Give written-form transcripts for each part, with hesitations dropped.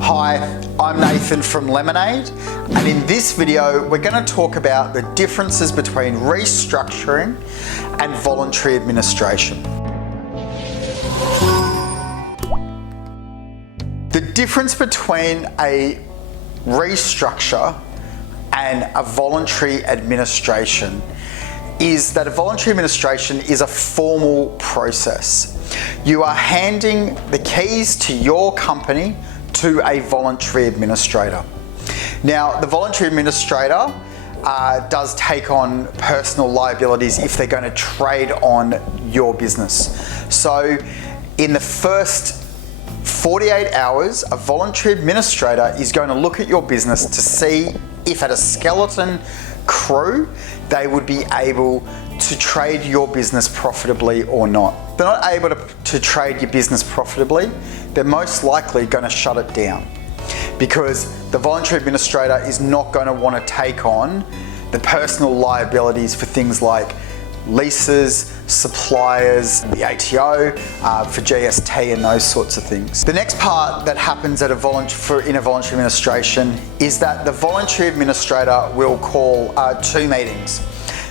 Hi, I'm Nathan from Lemonade, and in this video we're going to talk about the differences between restructuring and voluntary administration. The difference between a restructure and a voluntary administration is that a voluntary administration is a formal process. You are handing the keys to your company to a voluntary administrator. Now, the voluntary administrator does take on personal liabilities if they're going to trade on your business. So in the first 48 hours, a voluntary administrator is going to look at your business to see if at a skeleton crew, they would be able to trade your business profitably or not. If they're not able to trade your business profitably, they're most likely going to shut it down, because the voluntary administrator is not going to want to take on the personal liabilities for things like leases, suppliers, the ATO, for GST and those sorts of things. The next part that happens in a voluntary administration is that the voluntary administrator will call two meetings.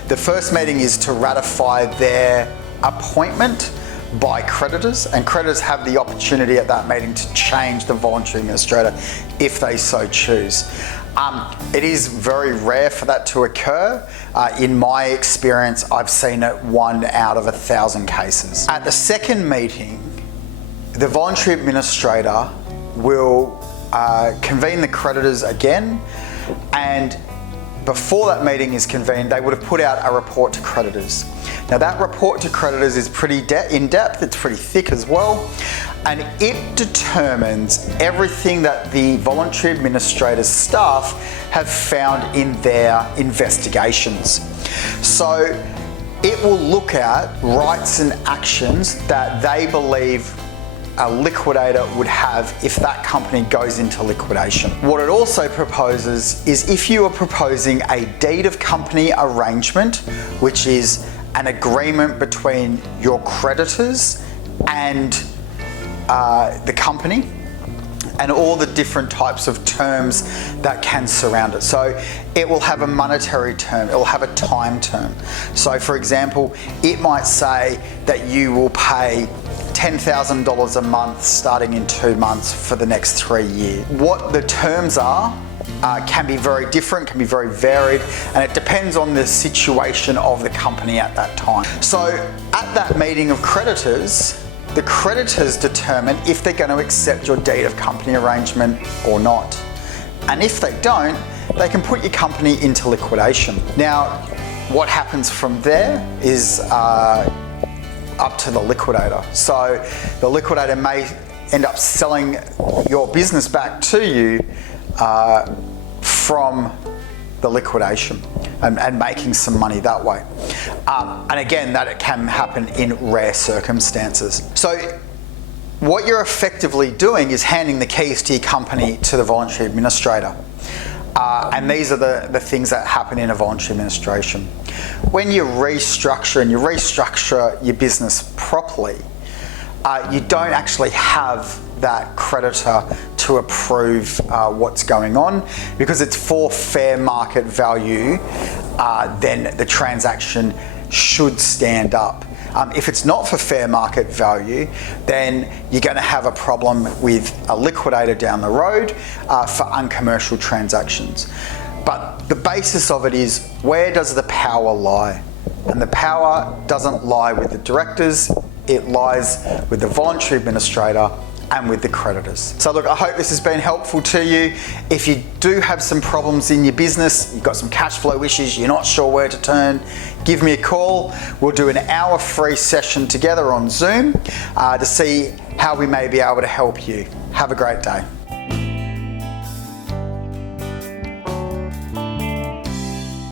The first meeting is to ratify their appointment by creditors, and creditors have the opportunity at that meeting to change the voluntary administrator if they so choose. It is very rare for that to occur. In my experience, I've seen it 1 out of 1,000 cases. At the second meeting, the voluntary administrator will convene the creditors again, and before that meeting is convened, they would have put out a report to creditors. Now, that report to creditors is pretty in-depth, it's pretty thick as well, and it determines everything that the voluntary administrator's staff have found in their investigations. So it will look at rights and actions that they believe a liquidator would have if that company goes into liquidation. What it also proposes is if you are proposing a deed of company arrangement, which is an agreement between your creditors and the company, and all the different types of terms that can surround it. So it will have a monetary term, it will have a time term. So for example, it might say that you will pay $10,000 a month starting in 2 months for the next 3 years. What the terms are can be very different, can be very varied, and it depends on the situation of the company at that time. So at that meeting of creditors, the creditors determine if they're going to accept your deed of company arrangement or not. And if they don't, they can put your company into liquidation. Now, what happens from there is up to the liquidator. So the liquidator may end up selling your business back to you from the liquidation and making some money that way. And again, that can happen in rare circumstances. So what you're effectively doing is handing the keys to your company to the voluntary administrator. And these are the things that happen in a voluntary administration. When you restructure your business properly, you don't actually have that creditor to approve what's going on, because it's for fair market value, then the transaction should stand up. If it's not for fair market value, then you're going to have a problem with a liquidator down the road for uncommercial transactions. But the basis of it is, where does the power lie? And the power doesn't lie with the directors, it lies with the voluntary administrator and with the creditors. So look, I hope this has been helpful to you. If you do have some problems in your business, you've got some cash flow issues, you're not sure where to turn, give me a call. We'll do an hour free session together on Zoom to see how we may be able to help you. Have a great day.